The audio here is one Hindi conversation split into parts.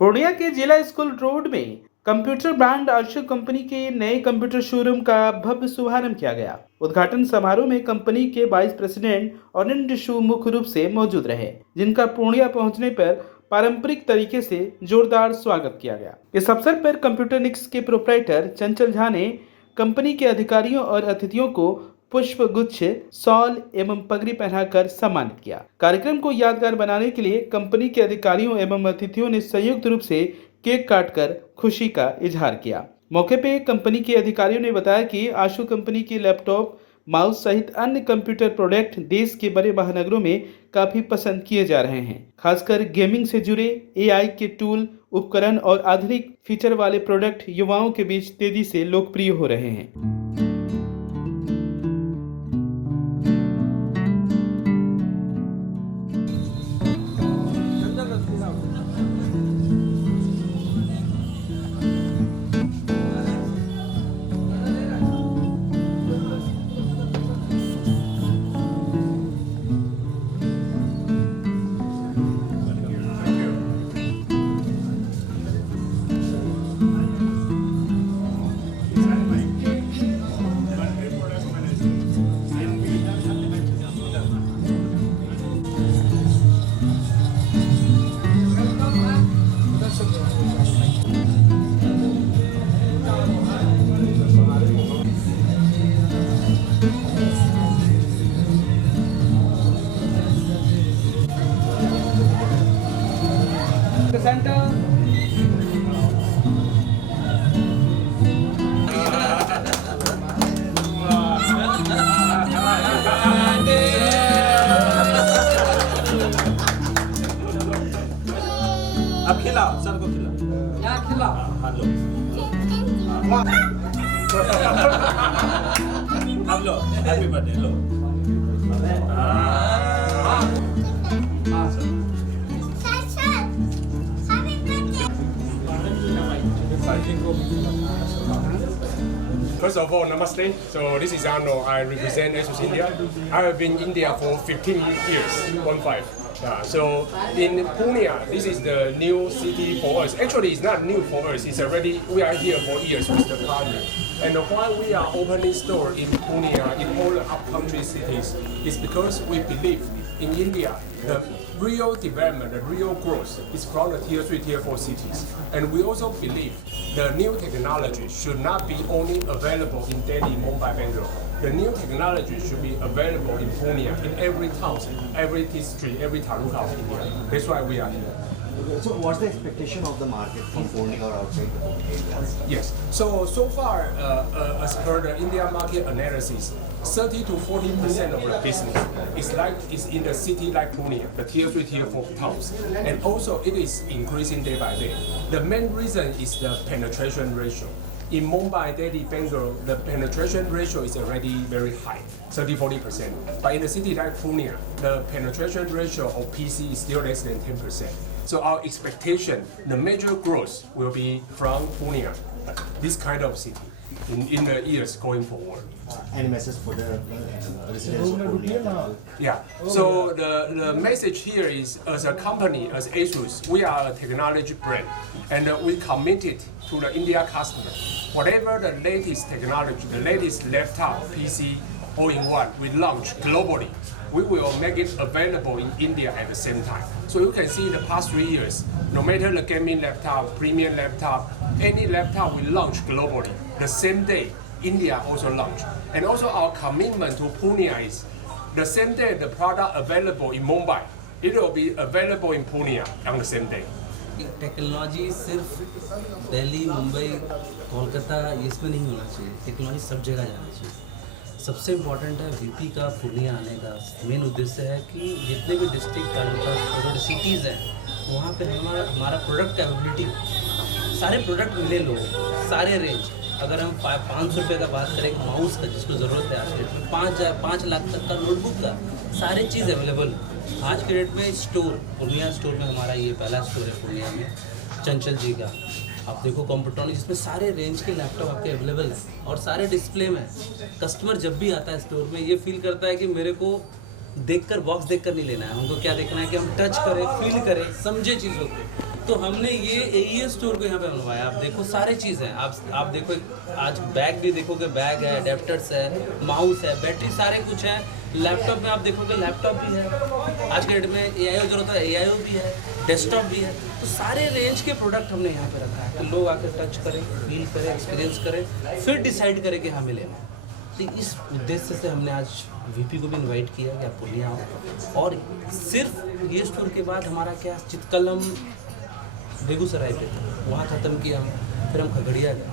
पूर्णिया के जिला स्कूल रोड में कंप्यूटर ब्रांड आशु कंपनी के नए कंप्यूटर शोरूम का भव्य शुभारंभ किया गया। उद्घाटन समारोह में कंपनी के वाइस प्रेसिडेंट अनिल शु मुख्य रूप से मौजूद रहे, जिनका पूर्णिया पहुंचने पर पारंपरिक तरीके से जोरदार स्वागत किया गया। इस अवसर पर कंप्यूटरनिक्स के प्रोप्राइटर चंचल झा ने कंपनी के अधिकारियों और अतिथियों को पुष्प गुच्छ, शॉल एवं पगड़ी पहनाकर सम्मानित किया। कार्यक्रम को यादगार बनाने के लिए कंपनी के अधिकारियों एवं अतिथियों ने संयुक्त रूप से केक काटकर खुशी का इजहार किया। मौके पे कंपनी के अधिकारियों ने बताया कि आशु कंपनी के लैपटॉप, माउस सहित अन्य कंप्यूटर प्रोडक्ट देश के बड़े महानगरों में काफी पसंद किए जा रहे हैं। खासकर गेमिंग से जुड़े एआई के टूल, उपकरण और आधुनिक फीचर वाले प्रोडक्ट युवाओं के बीच तेजी से लोकप्रिय हो रहे हैं। अब खिलाओ, सर को खिलाओ। क्या खिलाओ? हाँ लो। अब लो, हैप्पी बर्थडे लो। First of all, namaste. So this is Arno. I represent ASUS India. I have been in India for 15 years, 1-5. Yeah, so in Pune, this is the new city for us. Actually, it's not new for us. It's already, we are here for years with the partner. And why we are opening store in Pune, in all the upcountry cities, is because we believe in India, the real development, the real growth is from the tier 3, tier 4 cities. And we also believe the new technology should not be only available in Delhi, Mumbai, Bangalore. The new technology should be available in Pune, in every town, every district, every taluka of India. That's why we are here. So what's the expectation of the market from Pune or outside the Pune areas? Yes. So far, as per the India market analysis, 30 to 40% of the business is in the city like Pune, the tier 3, tier 4 towns, and also it is increasing day by day. The main reason is the penetration ratio. In Mumbai, Delhi, Bangalore, the penetration ratio is already very high, 30-40%. But in a city like Pune, the penetration ratio of PC is still less than 10%. So our expectation, the major growth will be from Pune, this kind of city, in the years going forward. Any message for the residents of Pune? Yeah, so the message here is, as a company, as ASUS, we are a technology brand, and we committed to the India customer. Whatever the latest technology, the latest laptop, PC, all-in-one, we launch globally. We will make it available in India at the same time. So you can see the past 3 years, no matter the gaming laptop, premium laptop, any laptop we launch globally. The same day, India also launched. And also our commitment to Pune is, the same day the product available in Mumbai, it will be available in Pune on the same day. Technology सिर्फ दिल्ली, मुंबई, कोलकाता इसमें नहीं होना चाहिए। टेक्नोलॉजी सब जगह जाना चाहिए। सबसे इम्पोर्टेंट है वीपी का पूर्णिया आने का मेन उद्देश्य है कि जितने भी डिस्ट्रिक्ट तालुका छोटे सिटीज़ हैं वहाँ पे हमारा प्रोडक्ट कैपेबिलिटी, सारे प्रोडक्ट मिले लोग, सारे रेंज। अगर हम 500 रुपये का बात करें माउस का जिसको ज़रूरत है आज के डेट में, 5 लाख तक का नोटबुक का सारी चीज़ अवेलेबल आज के डेट में। स्टोर पूर्णिया स्टोर में हमारा ये पहला स्टोर है पूर्णिया में, चंचल जी का। आप देखो कंप्यूटर जिसमें सारे रेंज के लैपटॉप आपके अवेलेबल हैं और सारे डिस्प्ले में। कस्टमर जब भी आता है स्टोर में ये फील करता है कि मेरे को देखकर, बॉक्स देखकर नहीं लेना है, हमको क्या देखना है कि हम टच करें, फील करें, समझे चीज़ों को। तो हमने ये AES स्टोर को यहाँ पे बनवाया। आप देखो सारे चीज़ हैं, आप देखो आज बैग भी देखोगे, बैग है, अडेप्टर्स है, माउस है, बैटरी सारे कुछ है। लैपटॉप में आप देखोगे लैपटॉप भी है, आज के डेट में AIO जरूरत है AIO भी है, डेस्कटॉप भी है। तो सारे रेंज के प्रोडक्ट हमने यहाँ पे रखा है, तो लोग आकर टच करें, फील करें, एक्सपीरियंस करें, फिर डिसाइड करें कि हाँ मिले। तो इस उद्देश्य से हमने आज VP को भी इनवाइट किया कि आप पूर्णिया आओ। और सिर्फ ये स्टोर के बाद हमारा क्या चितकलम बेगूसराय पे था, वहाँ ख़त्म किया हम, फिर हम खगड़िया गए,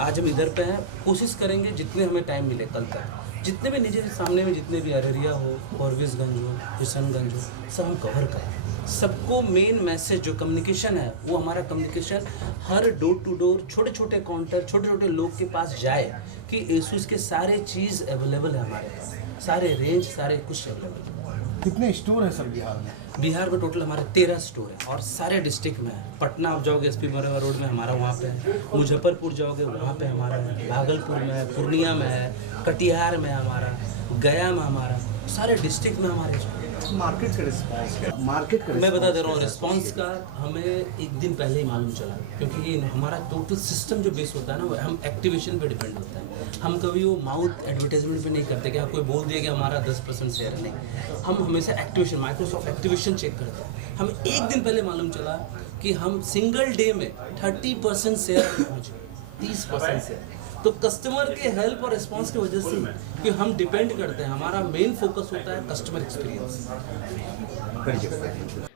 आज हम इधर पे हैं। कोशिश करेंगे जितने हमें टाइम मिले कल तक, जितने भी निजी सामने में जितने भी अररिया हो, परवेज़गंज हो, किशनगंज हो, सब हम कवर करें। सबको मेन मैसेज जो कम्युनिकेशन है वो हमारा कम्युनिकेशन हर डोर टू डोर, छोटे छोटे काउंटर, छोटे छोटे लोग के पास जाए कि ASUS के सारे चीज़ अवेलेबल है हमारे पास, सारे रेंज सारे कुछ अवेलेबल है। कितने स्टोर हैं सर बिहार में? बिहार में टोटल हमारे 13 स्टोर है और सारे डिस्ट्रिक्ट में है। पटना आप जाओगे SP मरेवा रोड में हमारा वहाँ पे है, मुजफ्फरपुर जाओगे वहाँ पे हमारा है, भागलपुर में है, पूर्णिया में है, कटिहार में हमारा, गया में हमारा, सारे डिस्ट्रिक्ट में हमारे। मार्केट का रिस्पॉन्स क्या? मार्केट का मैं बता दे रहा हूँ, रिस्पॉन्स का हमें एक दिन पहले ही मालूम चला, क्योंकि ये हमारा टोटल सिस्टम जो बेस होता है ना, वो हम एक्टिवेशन पे डिपेंड होता है। हम कभी वो माउथ एडवर्टाइजमेंट पे नहीं करते कि हाँ कोई बोल दिया कि हमारा 10% शेयर है, नहीं। हम हमेशा एक्टिवेशन, माइक्रोसॉफ्ट एक्टिवेशन चेक करते हैं। हमें एक दिन पहले मालूम चला कि हम सिंगल डे में 30% शेयर पहुँचे, 30% शेयर। तो कस्टमर के हेल्प और रिस्पांस की वजह से कि हम डिपेंड करते हैं, हमारा मेन फोकस होता है कस्टमर एक्सपीरियंस।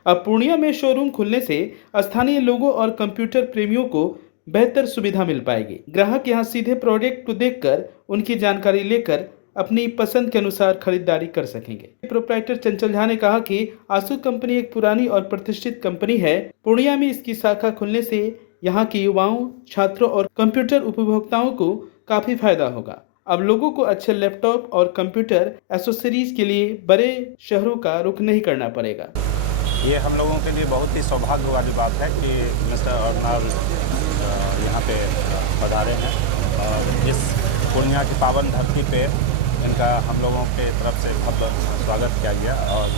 अब पूर्णिया में शोरूम खुलने से स्थानीय लोगों और कंप्यूटर प्रेमियों को बेहतर सुविधा मिल पाएगी। ग्राहक यहां सीधे प्रोडक्ट को देखकर उनकी जानकारी लेकर अपनी पसंद के अनुसार खरीदारी कर सकेंगे। प्रोप्राइटर चंचल झा ने कहा कि आसू कंपनी एक पुरानी और प्रतिष्ठित कंपनी है। पूर्णिया में इसकी शाखा खुलने से यहाँ के युवाओं, छात्रों और कंप्यूटर उपभोक्ताओं को काफी फायदा होगा। अब लोगों को अच्छे लैपटॉप और कंप्यूटर एसेसरीज के लिए बड़े शहरों का रुख नहीं करना पड़ेगा। ये हम लोगों के लिए बहुत ही सौभाग्य वाली बात है कि मिस्टर अर्नाल यहाँ पे पधारे हैं और इस पूर्णिया की पावन धरती पे इनका हम लोगों के तरफ से बहुत स्वागत किया गया। और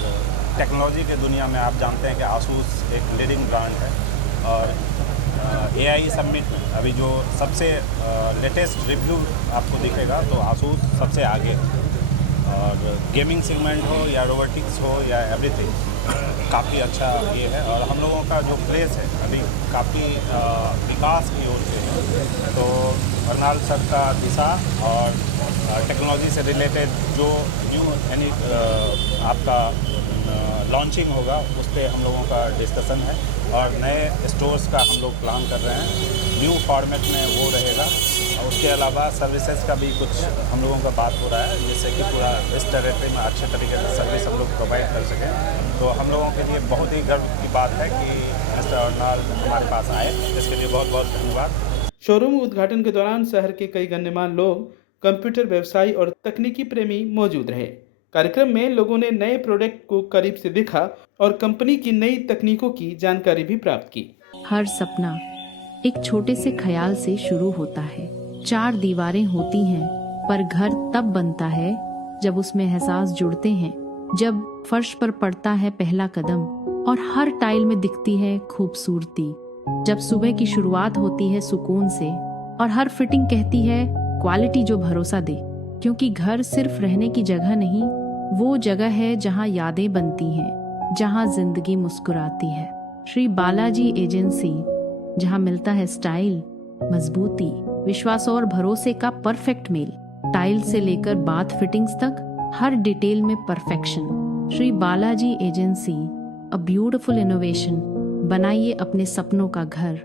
टेक्नोलॉजी के दुनिया में आप जानते हैं कि आसूस एक लीडिंग ब्रांड है और AI समिट में अभी जो सबसे लेटेस्ट रिव्यू आपको दिखेगा तो आसूस सबसे आगे है। और गेमिंग सेगमेंट हो या रोबोटिक्स हो या एवरीथिंग काफ़ी अच्छा ये है। और हम लोगों का जो प्लेस है अभी काफ़ी विकास की ओर से है। तो अर्नाल सर का दिशा और टेक्नोलॉजी से रिलेटेड जो न्यू यानी आपका लॉन्चिंग होगा उस पर हम लोगों का डिस्कशन है। और नए स्टोर्स का हम लोग प्लान कर रहे हैं, न्यू फॉर्मेट में वो रहेगा। और उसके अलावा सर्विसेज का भी कुछ हम लोगों का बात हो रहा है, जिससे कि पूरा इस टेरिटरी में अच्छे तरीके से सर्विस हम लोग प्रोवाइड कर सकें। तो हम लोगों के लिए बहुत ही गर्व की बात है कि मिस्टर अर्नाल हमारे पास आए, इसके लिए बहुत बहुत धन्यवाद। शोरूम उद्घाटन के दौरान शहर के कई गण्यमान्य लोग, कंप्यूटर व्यवसायी और तकनीकी प्रेमी मौजूद रहे। कार्यक्रम में लोगों ने नए प्रोडक्ट को करीब से देखा और कंपनी की नई तकनीकों की जानकारी भी प्राप्त की। हर सपना एक छोटे से ख्याल से शुरू होता है। 4 दीवारें होती हैं, पर घर तब बनता है जब उसमें एहसास जुड़ते हैं, जब फर्श पर पड़ता है पहला कदम और हर टाइल में दिखती है खूबसूरती, जब सुबह की शुरुआत होती है सुकून से और हर फिटिंग कहती है क्वालिटी जो भरोसा दे। क्योंकि घर सिर्फ रहने की जगह नहीं, वो जगह है जहाँ यादें बनती हैं, जहाँ जिंदगी मुस्कुराती है। श्री बालाजी एजेंसी, जहाँ मिलता है स्टाइल, मजबूती, विश्वास और भरोसे का परफेक्ट मेल। टाइल से लेकर बाथ फिटिंग्स तक हर डिटेल में perfection. Shri Balaji agency, a beautiful innovation. बनाइए अपने सपनों का घर।